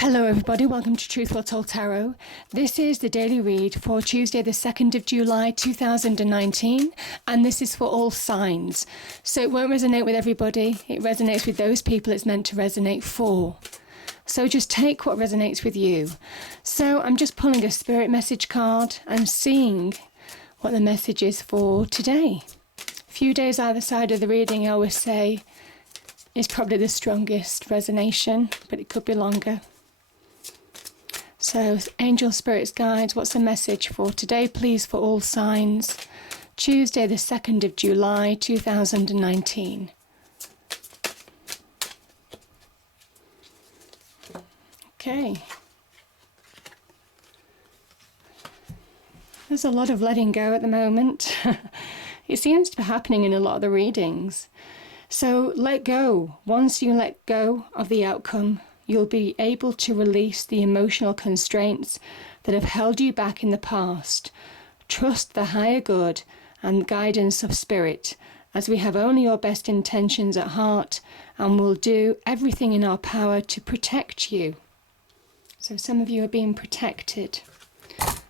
Hello everybody, welcome to Truthful Told Tarot. This is the daily read for Tuesday the 2nd of July 2019, and this is for all signs. So it won't resonate with everybody, it resonates with those people it's meant to resonate for. So just take what resonates with you. So I'm just pulling a spirit message card and seeing what the message is for today. A few days either side of the reading, I always say, is probably the strongest resonation, but it could be longer. So, angel, spirits, guides, what's the message for today, please, for all signs? Tuesday, the 2nd of July, 2019. Okay. There's a lot of letting go at the moment. It seems to be happening in a lot of the readings. So, let go. Once you let go of the outcome, you'll be able to release the emotional constraints that have held you back in the past. Trust the higher good and guidance of spirit, as we have only your best intentions at heart and will do everything in our power to protect you. So some of you are being protected.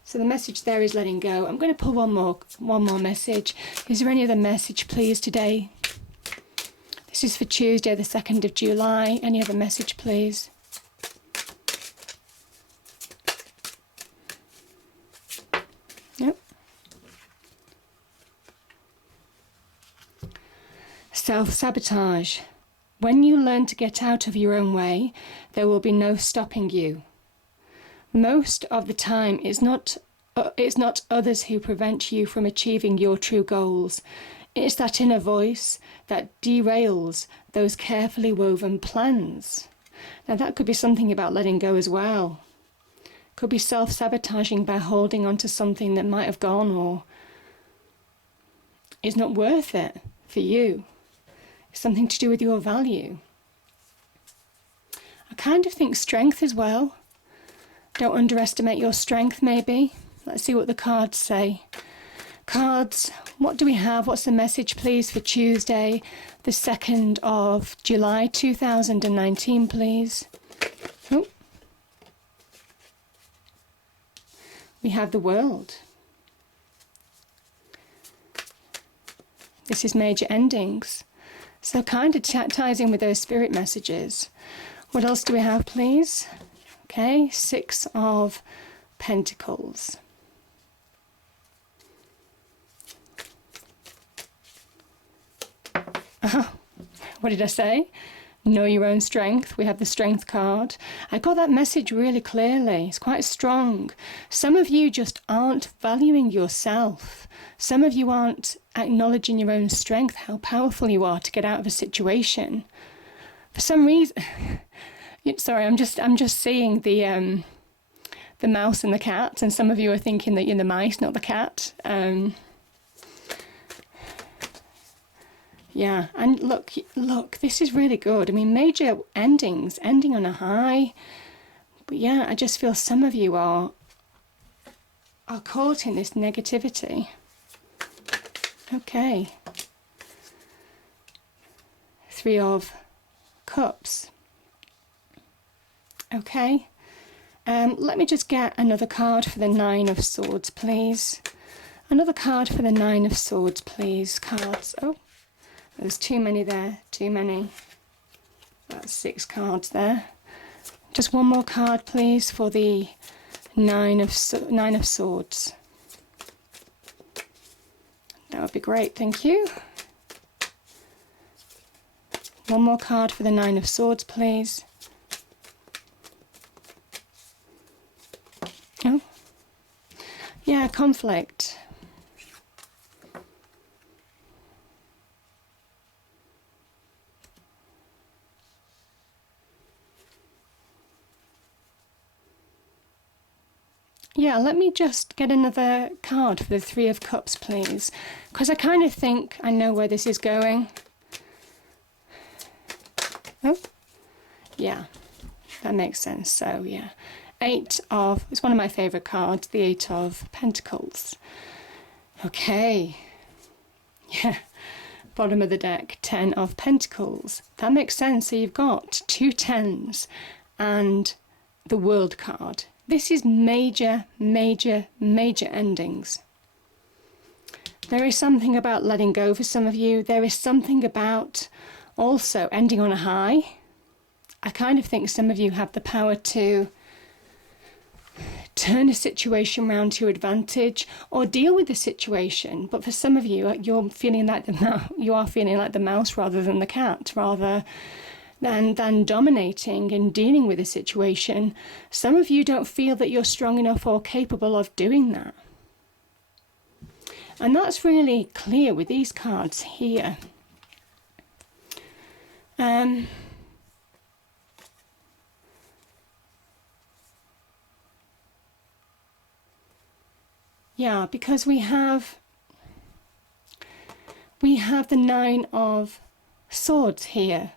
So the message there is letting go. I'm going to pull one more message. Is there any other message, please, today? This is for Tuesday, the 2nd of July. Any other message, please? Nope. Self-sabotage. When you learn to get out of your own way, there will be no stopping you. Most of the time, it's not others who prevent you from achieving your true goals. It's that inner voice that derails those carefully woven plans. Now that could be something about letting go as well. Could be self-sabotaging by holding on to something that might have gone or is not worth it for you. It's something to do with your value. I kind of think strength as well. Don't underestimate your strength, maybe. Let's see what the cards say. Cards, what do we have? What's the message, please, for Tuesday, the 2nd of July 2019, please? Oh. We have the World. This is major endings. So kind of ties in with those spirit messages. What else do we have, please? Okay, 6 of Pentacles. What did I say? Know your own strength. We have the Strength card. I got that message really clearly. It's quite strong. Some of you just aren't valuing yourself. Some of you aren't acknowledging your own strength, how powerful you are to get out of a situation. For some reason, sorry, I'm just seeing the mouse and the cat, and some of you are thinking that you're the mice, not the cat. Yeah, and look, this is really good. I mean, major endings, ending on a high. But yeah, I just feel some of you are caught in this negativity. Okay. 3 of Cups. Okay. Let me just get another card for the 9 of Swords, please. Another card for the 9 of Swords, please. Cards. Oh. There's too many there, too many. That's 6 cards there. Just one more card, please, for the 9 of Swords. That would be great, thank you. One more card for the 9 of Swords, please. Oh, yeah, conflict. Yeah, let me just get another card for the 3 of Cups, please. Because I kind of think I know where this is going. Oh, yeah, that makes sense. So, yeah. 8 of, it's one of my favourite cards, the 8 of Pentacles. Okay. Yeah. Bottom of the deck, 10 of Pentacles. That makes sense. So you've got 2 10s and the World card. This is major, major, major endings. There is something about letting go for some of you. There is something about also ending on a high. I kind of think some of you have the power to turn a situation around to your advantage or deal with the situation. But for some of you, you're feeling like you are feeling like the mouse rather than the cat, rather than dominating and dealing with a situation. Some of you don't feel that you're strong enough or capable of doing that. And that's really clear with these cards here. Yeah, because we have the Nine of Swords here,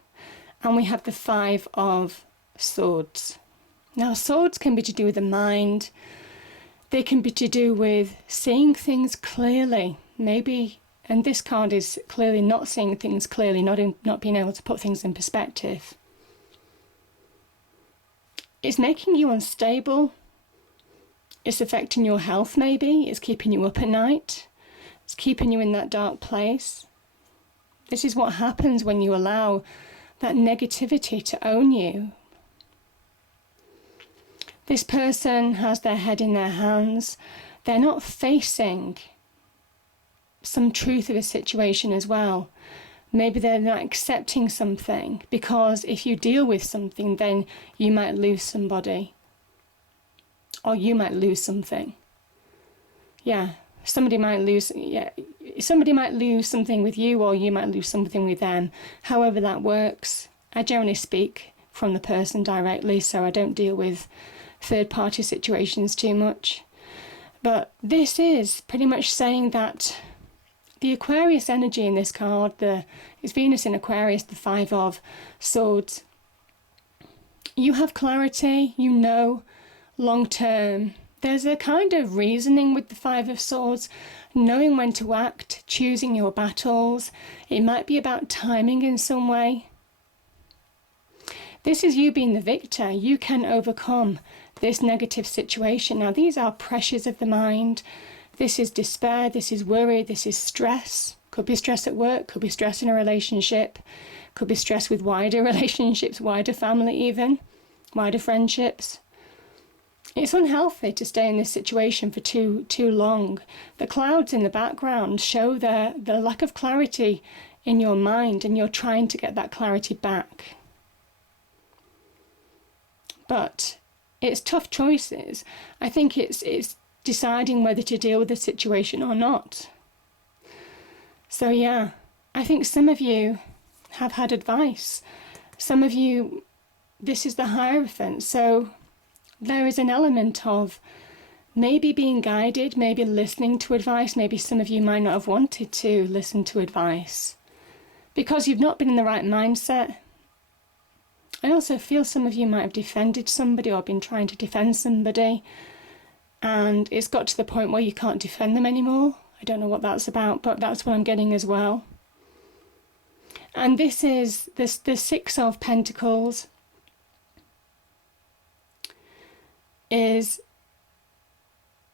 and we have the Five of Swords. Now, swords can be to do with the mind. They can be to do with seeing things clearly. Maybe, and this card is clearly not seeing things clearly, not being able to put things in perspective. It's making you unstable. It's affecting your health maybe. It's keeping you up at night. It's keeping you in that dark place. This is what happens when you allow that negativity to own you. This person has their head in their hands. They're not facing some truth of a situation as well. Maybe they're not accepting something, because if you deal with something, then you might lose somebody. Or you might lose something. Yeah, somebody might lose something with you, or you might lose something with them. However that works. I generally speak from the person directly, so I don't deal with third-party situations too much. But this is pretty much saying that the Aquarius energy in this card, it's Venus in Aquarius, the Five of Swords. You have clarity, you know, long term. There's a kind of reasoning with the Five of Swords, knowing when to act, choosing your battles. It might be about timing in some way. This is you being the victor. You can overcome this negative situation. Now, these are pressures of the mind. This is despair, this is worry, this is stress. Could be stress at work, could be stress in a relationship, could be stress with wider relationships, wider family even, wider friendships. It's unhealthy to stay in this situation for too long. The clouds in the background show the lack of clarity in your mind, and you're trying to get that clarity back. But it's tough choices. I think it's deciding whether to deal with the situation or not. So yeah, I think some of you have had advice. Some of you, this is the Hierophant. So there is an element of maybe being guided, maybe listening to advice. Maybe some of you might not have wanted to listen to advice because you've not been in the right mindset. I also feel some of you might have defended somebody or been trying to defend somebody, and it's got to the point where you can't defend them anymore. I don't know what that's about, but that's what I'm getting as well. And this is the Six of Pentacles is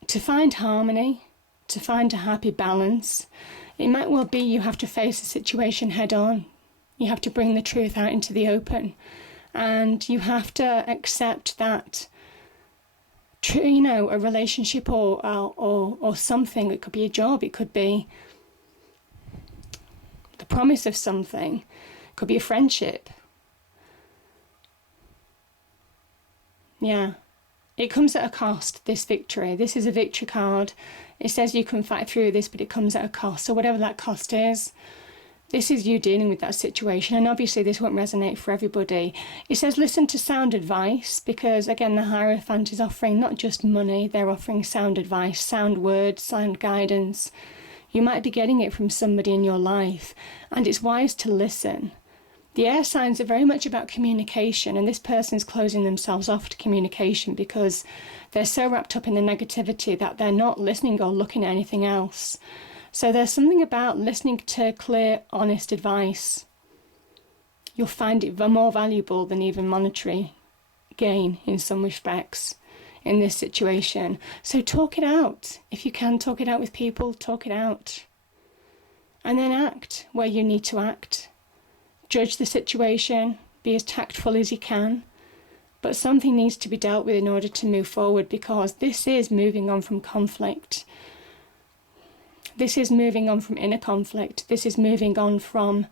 to find harmony, to find a happy balance. It might well be you have to face a situation head on. You have to bring the truth out into the open. And you have to accept that, you know, a relationship or something, it could be a job, it could be the promise of something, it could be a friendship. Yeah, it comes at a cost, this victory. This is a victory card. It says you can fight through this, but it comes at a cost. So whatever that cost is, this is you dealing with that situation. And obviously this won't resonate for everybody. It says listen to sound advice, because again the Hierophant is offering not just money, they're offering sound advice, sound words, sound guidance. You might be getting it from somebody in your life, and it's wise to listen. The air signs are very much about communication, and this person is closing themselves off to communication because they're so wrapped up in the negativity that they're not listening or looking at anything else. So there's something about listening to clear, honest advice. You'll find it more valuable than even monetary gain in some respects in this situation. So talk it out. If you can talk it out with people, talk it out. And then act where you need to act. Judge the situation, be as tactful as you can. But something needs to be dealt with in order to move forward, because this is moving on from conflict. This is moving on from inner conflict. This is moving on from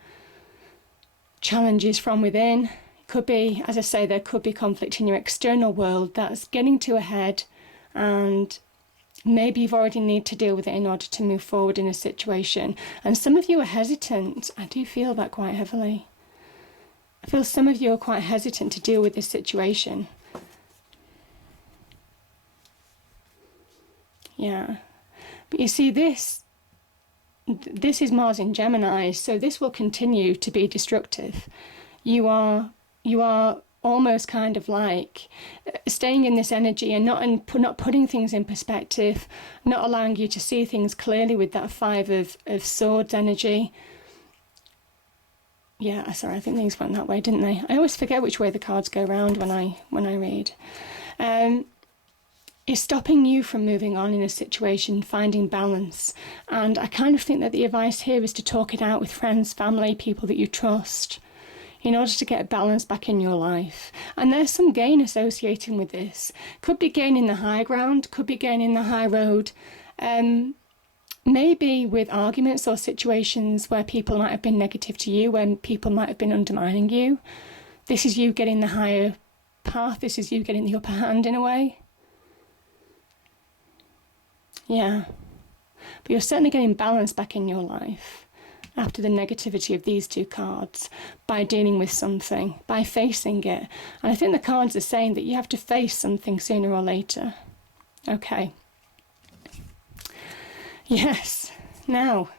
challenges from within. It could be, as I say, there could be conflict in your external world that's getting to a head, and maybe you've already need to deal with it in order to move forward in a situation. And some of you are hesitant. I do feel that quite heavily. I feel some of you are quite hesitant to deal with this situation. Yeah. But you see, this is Mars in Gemini, so this will continue to be destructive. You are almost kind of like staying in this energy and not putting things in perspective, not allowing you to see things clearly with that Five of Swords energy. Yeah, sorry, I think things went that way, didn't they? I always forget which way the cards go round when I read. It's stopping you from moving on in a situation, finding balance. And I kind of think that the advice here is to talk it out with friends, family, people that you trust, in order to get balance back in your life. And there's some gain associated with this. Could be gain in the high ground, could be gain in the high road. Maybe with arguments or situations where people might have been negative to you, when people might have been undermining you. This is you getting the higher path. This is you getting the upper hand in a way. Yeah. But you're certainly getting balance back in your life after the negativity of these two cards, by dealing with something, by facing it. And I think the cards are saying that you have to face something sooner or later. Okay. Yes. Now,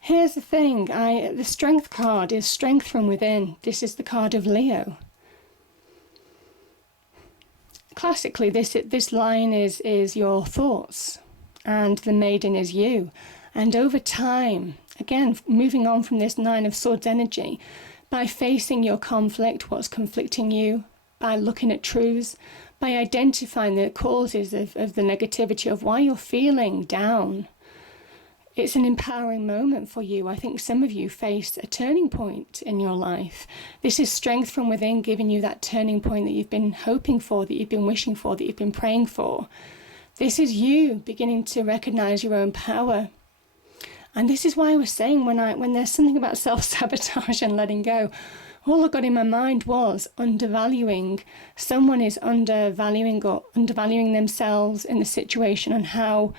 here's the thing. The Strength card is strength from within. This is the card of Leo. Classically, this line is your thoughts, and the maiden is you. And over time, again, moving on from this Nine of Swords energy, by facing your conflict, what's conflicting you, by looking at truths, by identifying the causes of the negativity of why you're feeling down, it's an empowering moment for you. I think some of you face a turning point in your life. This is strength from within, giving you that turning point that you've been hoping for, that you've been wishing for, that you've been praying for. This is you beginning to recognize your own power. And this is why I was saying, when there's something about self-sabotage and letting go, all I got in my mind was undervaluing. Someone is undervaluing themselves in the situation and how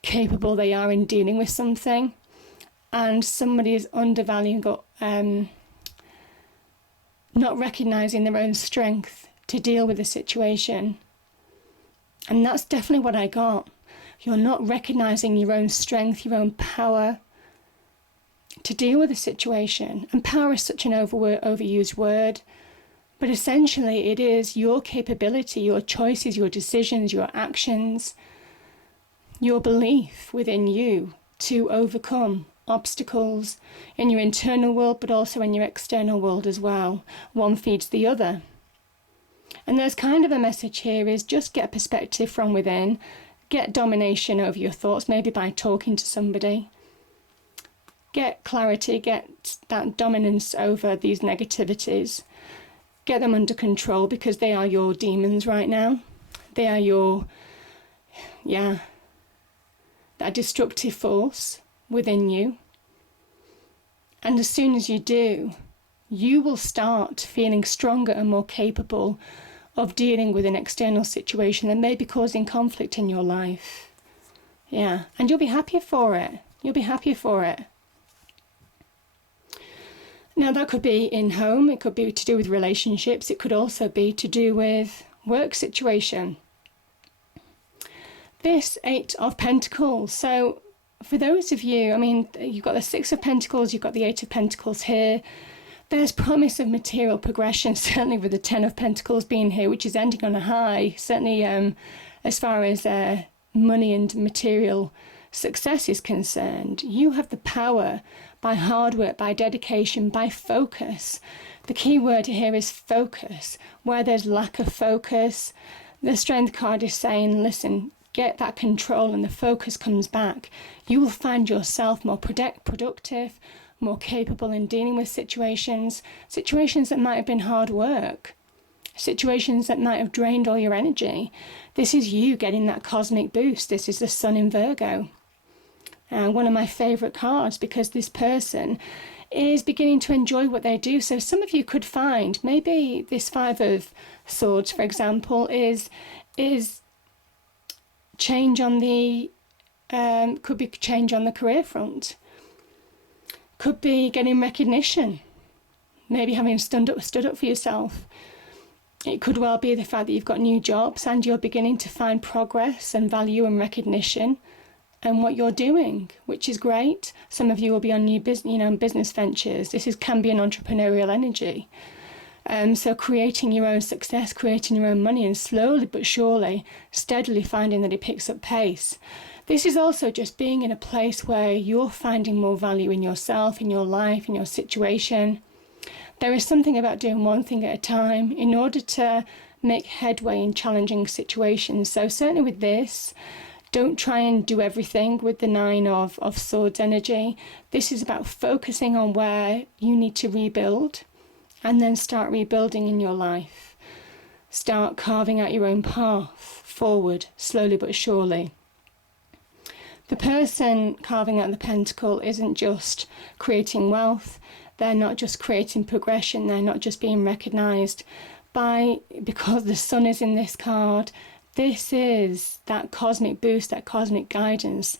capable they are in dealing with something. And somebody is undervaluing or not recognizing their own strength to deal with the situation. And that's definitely what I got. You're not recognizing your own strength, your own power to deal with a situation. And power is such an overused word, but essentially it is your capability, your choices, your decisions, your actions, your belief within you to overcome obstacles in your internal world, but also in your external world as well. One feeds the other. And there's kind of a message here is just get perspective from within, get domination over your thoughts, maybe by talking to somebody. Get clarity, get that dominance over these negativities. Get them under control, because they are your demons right now. They are that destructive force within you. And as soon as you do, you will start feeling stronger and more capable of dealing with an external situation that may be causing conflict in your life. Yeah, and you'll be happier for it. You'll be happier for it. Now, that could be in home, it could be to do with relationships, it could also be to do with work situation. This Eight of Pentacles. So for those of you, I mean, you've got the Six of Pentacles, you've got the Eight of Pentacles here. There's promise of material progression, certainly with the Ten of Pentacles being here, which is ending on a high, certainly as far as money and material success is concerned. You have the power by hard work, by dedication, by focus. The key word here is focus. Where there's lack of focus, the Strength card is saying, listen, get that control and the focus comes back. You will find yourself more productive, more capable in dealing with situations that might have been hard work, situations that might have drained all your energy. This is you getting that cosmic boost. This is the Sun in Virgo. One of my favourite cards, because this person is beginning to enjoy what they do. So some of you could find, maybe this Five of Swords, for example, is change on the, could be change on the career front. Could be getting recognition, maybe having stood up for yourself. It could well be the fact that you've got new jobs and you're beginning to find progress and value and recognition and what you're doing, which is great. Some of you will be on new business ventures. Can be an entrepreneurial energy. So creating your own success, creating your own money, and slowly but surely, steadily finding that it picks up pace. This is also just being in a place where you're finding more value in yourself, in your life, in your situation. There is something about doing one thing at a time in order to make headway in challenging situations. So certainly with this, don't try and do everything with the Nine of Swords energy. This is about focusing on where you need to rebuild and then start rebuilding in your life. Start carving out your own path forward, slowly but surely. The person carving out the pentacle isn't just creating wealth. They're not just creating progression. They're not just being recognised because the Sun is in this card. This is that cosmic boost, that cosmic guidance,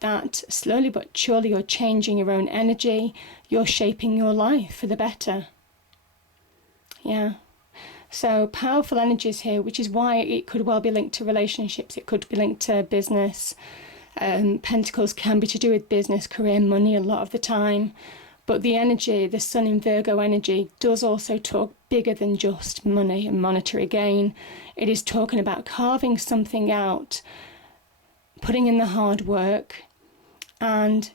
that slowly but surely you're changing your own energy. You're shaping your life for the better. Yeah. So powerful energies here, which is why it could well be linked to relationships. It could be linked to business. Pentacles can be to do with business, career, money a lot of the time. But the energy, the Sun in Virgo energy, does also talk bigger than just money and monetary gain. It is talking about carving something out, putting in the hard work, and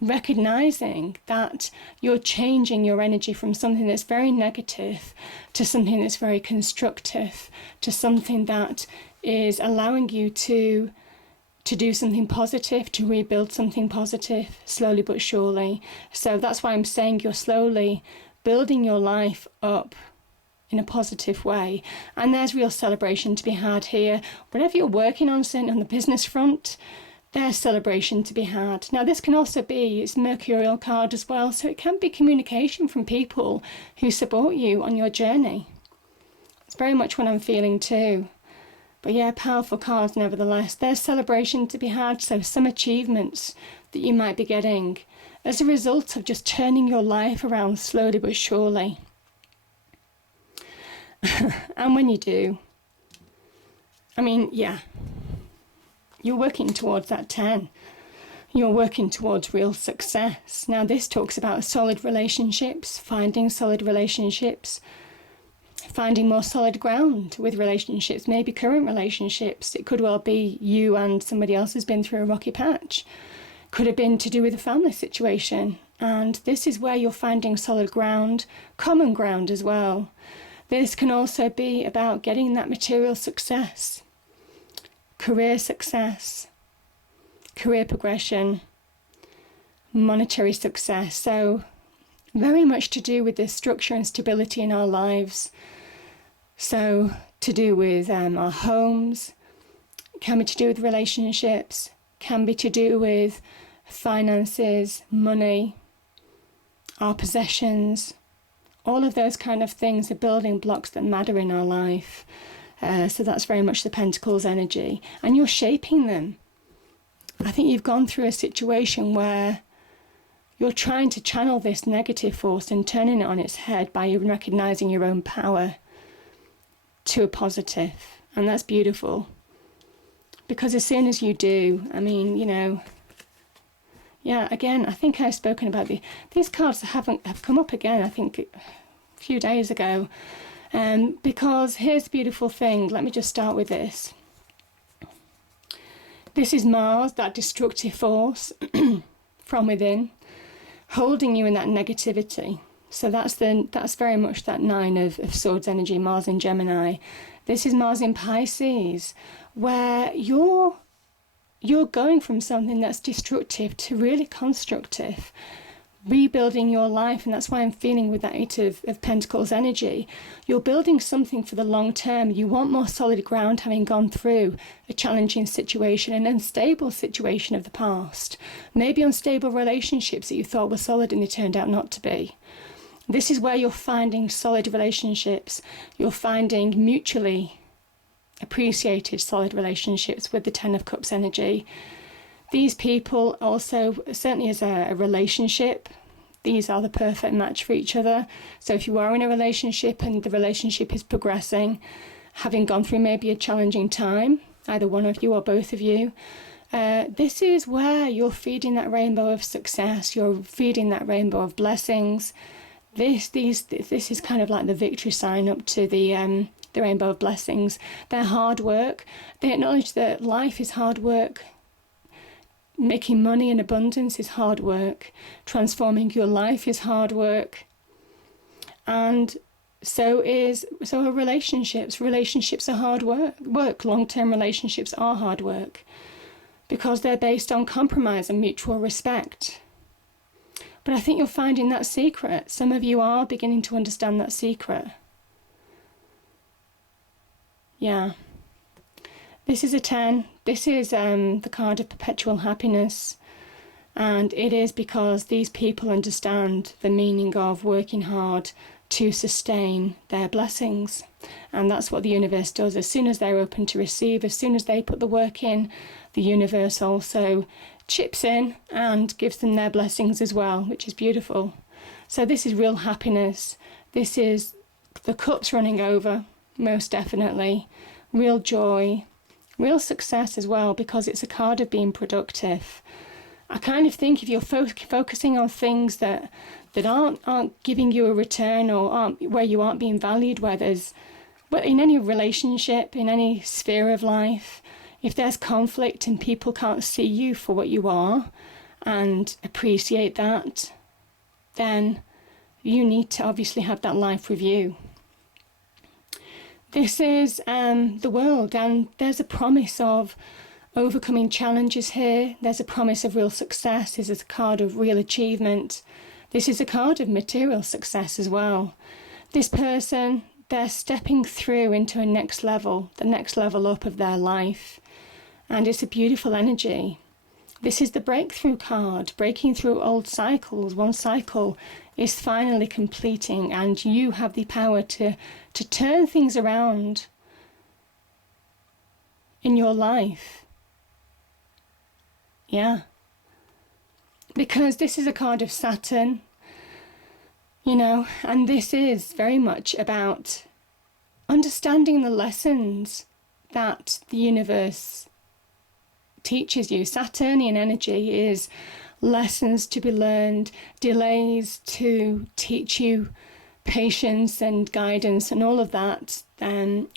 recognizing that you're changing your energy from something that's very negative to something that's very constructive, to something that is allowing you to do something positive, to rebuild something positive, slowly but surely. So that's why I'm saying you're slowly building your life up in a positive way. And there's real celebration to be had here. Whatever you're working on, certainly on the business front, there's celebration to be had. Now this can also be, it's a Mercurial card as well, so it can be communication from people who support you on your journey. It's very much what I'm feeling too. But yeah, powerful cards nevertheless. There's celebration to be had, so some achievements that you might be getting as a result of just turning your life around slowly but surely. And when you do, I mean, yeah, you're working towards that 10. You're working towards real success. Now this talks about solid relationships, finding solid relationships, finding more solid ground with relationships, maybe current relationships. It could well be you and somebody else has been through a rocky patch. Could have been to do with a family situation. And this is where you're finding solid ground, common ground as well. This can also be about getting that material success, career success, career progression, monetary success. So very much to do with the structure and stability in our lives. So to do with our homes, can be to do with relationships, can be to do with finances, money, our possessions. All of those kind of things are building blocks that matter in our life. So that's very much the Pentacles energy. And you're shaping them. I think you've gone through a situation where you're trying to channel this negative force and turning it on its head by recognizing your own power to a positive. And that's beautiful. Because as soon as you do, I mean, you know, yeah, again, I think I've spoken about these cards have come up again, I think, a few days ago. Because here's the beautiful thing. Let me just start with this. This is Mars, that destructive force from within. holding you in that negativity. So that's very much that 9 of Swords energy, Mars in Gemini. This is Mars in Pisces, where you're going from something that's destructive to really constructive, rebuilding your life. And that's why I'm feeling with that 8 of Pentacles energy. You're building something for the long term. You want more solid ground, having gone through a challenging situation, an unstable situation of the past. Maybe unstable relationships that you thought were solid and they turned out not to be. This is where you're finding solid relationships. You're finding mutually appreciated solid relationships with the 10 of Cups energy. These people also, certainly as a relationship, these are the perfect match for each other. So if you are in a relationship and the relationship is progressing, having gone through maybe a challenging time, either one of you or both of you, this is where you're feeding that rainbow of success. You're feeding that rainbow of blessings. This is kind of like the victory sign up to the rainbow of blessings. They're hard work. They acknowledge that life is hard work. Making money in abundance is hard work. Transforming your life is hard work. And so are relationships. Relationships are hard work. Long-term relationships are hard work because they're based on compromise and mutual respect. But I think you're finding that secret. Some of you are beginning to understand that secret. Yeah. This is a 10. This is the card of perpetual happiness. And it is because these people understand the meaning of working hard to sustain their blessings. And that's what the universe does. As soon as they're open to receive, as soon as they put the work in, the universe also chips in and gives them their blessings as well, which is beautiful. So this is real happiness. This is the cups running over, most definitely. Real joy, real success as well, because it's a card of being productive. I kind of think if you're focusing on things that aren't giving you a return, or where you aren't being valued, where in any relationship, in any sphere of life, if there's conflict and people can't see you for what you are and appreciate that, then you need to obviously have that life review. This is the world, and there's a promise of overcoming challenges here. There's a promise of real success. This is a card of real achievement. This is a card of material success as well. This person, they're stepping through into a next level, the next level up of their life. And it's a beautiful energy. This is the breakthrough card, breaking through old cycles. One cycle is finally completing, and you have the power to turn things around in your life. Yeah. Because this is a card of Saturn, and this is very much about understanding the lessons that the universe teaches you. Saturnian energy is lessons to be learned, delays to teach you patience and guidance and all of that,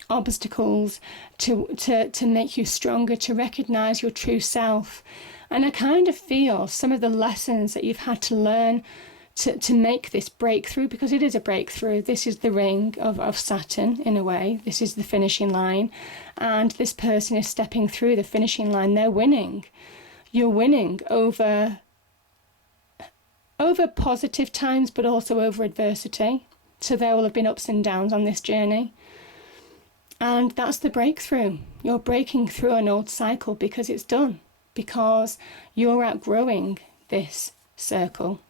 obstacles to make you stronger, to recognize your true self. And I kind of feel some of the lessons that you've had to learn to make this breakthrough, because it is a breakthrough. This is the ring of Saturn in a way. This is the finishing line, and this person is stepping through the finishing line. They're winning. You're winning over positive times, but also over adversity. So there will have been ups and downs on this journey, and that's the breakthrough. You're breaking through an old cycle because it's done, because you're outgrowing this circle.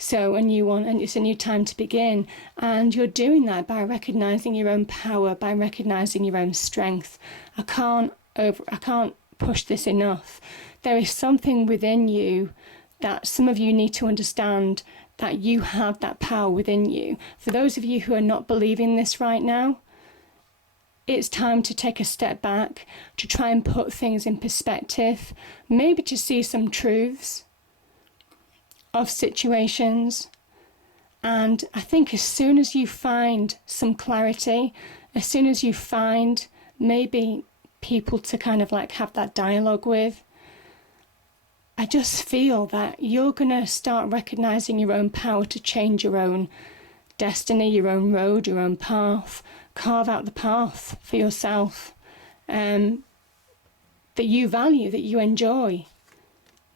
So a new one, and it's a new time to begin. And you're doing that by recognizing your own power, by recognizing your own strength. I can't push this enough. There is something within you that some of you need to understand, that you have that power within you. For those of you who are not believing this right now, it's time to take a step back, to try and put things in perspective, maybe to see some truths of situations. And I think as soon as you find some clarity, as soon as you find maybe people to kind of like have that dialogue with, I just feel that you're going to start recognizing your own power to change your own destiny, your own road, your own path. Carve out the path for yourself that you value, that you enjoy.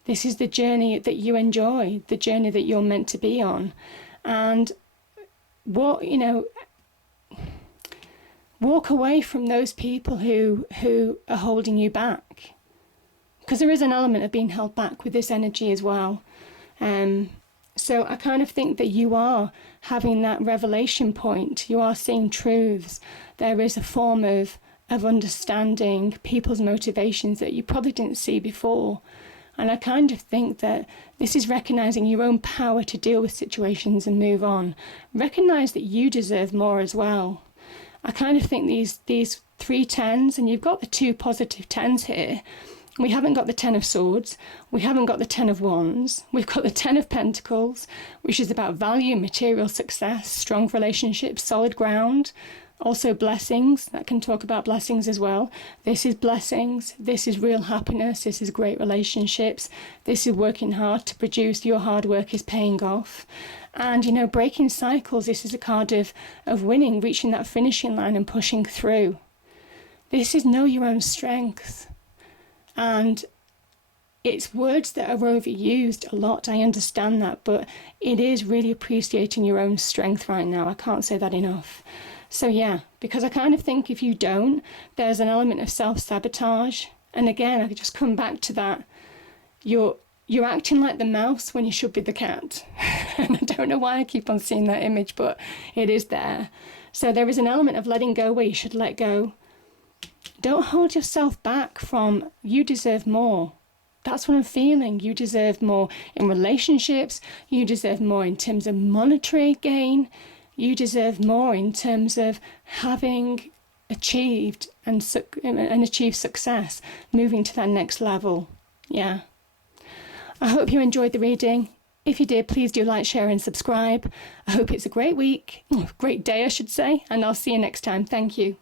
This is the journey that you enjoy, the journey that you're meant to be on. And walk away from those people who are holding you back. Because there is an element of being held back with this energy as well. So I kind of think that you are having that revelation point. You are seeing truths. There is a form of understanding people's motivations that you probably didn't see before. And I kind of think that this is recognizing your own power to deal with situations and move on. Recognize that you deserve more as well. I kind of think these 3 tens, and you've got the 2 positive 10s here. We haven't got the 10 of Swords. We haven't got the 10 of Wands. We've got the 10 of Pentacles, which is about value, material success, strong relationships, solid ground. Also blessings. That can talk about blessings as well. This is blessings. This is real happiness. This is great relationships. This is working hard to produce. Your hard work is paying off. And, breaking cycles. This is a card of winning, reaching that finishing line and pushing through. This is know your own strength. And it's words that are overused a lot. I understand that, but it is really appreciating your own strength right now. I can't say that enough. So yeah, because I kind of think if you don't, there's an element of self-sabotage. And again, I could just come back to that. You're acting like the mouse when you should be the cat. And I don't know why I keep on seeing that image, but it is there. So there is an element of letting go where you should let go. Don't hold yourself back from, you deserve more. That's what I'm feeling. You deserve more in relationships. You deserve more in terms of monetary gain. You deserve more in terms of having achieved and achieved success, moving to that next level. Yeah. I hope you enjoyed the reading. If you did, please do like, share and subscribe. I hope it's a great week, great day I should say, and I'll see you next time. Thank you.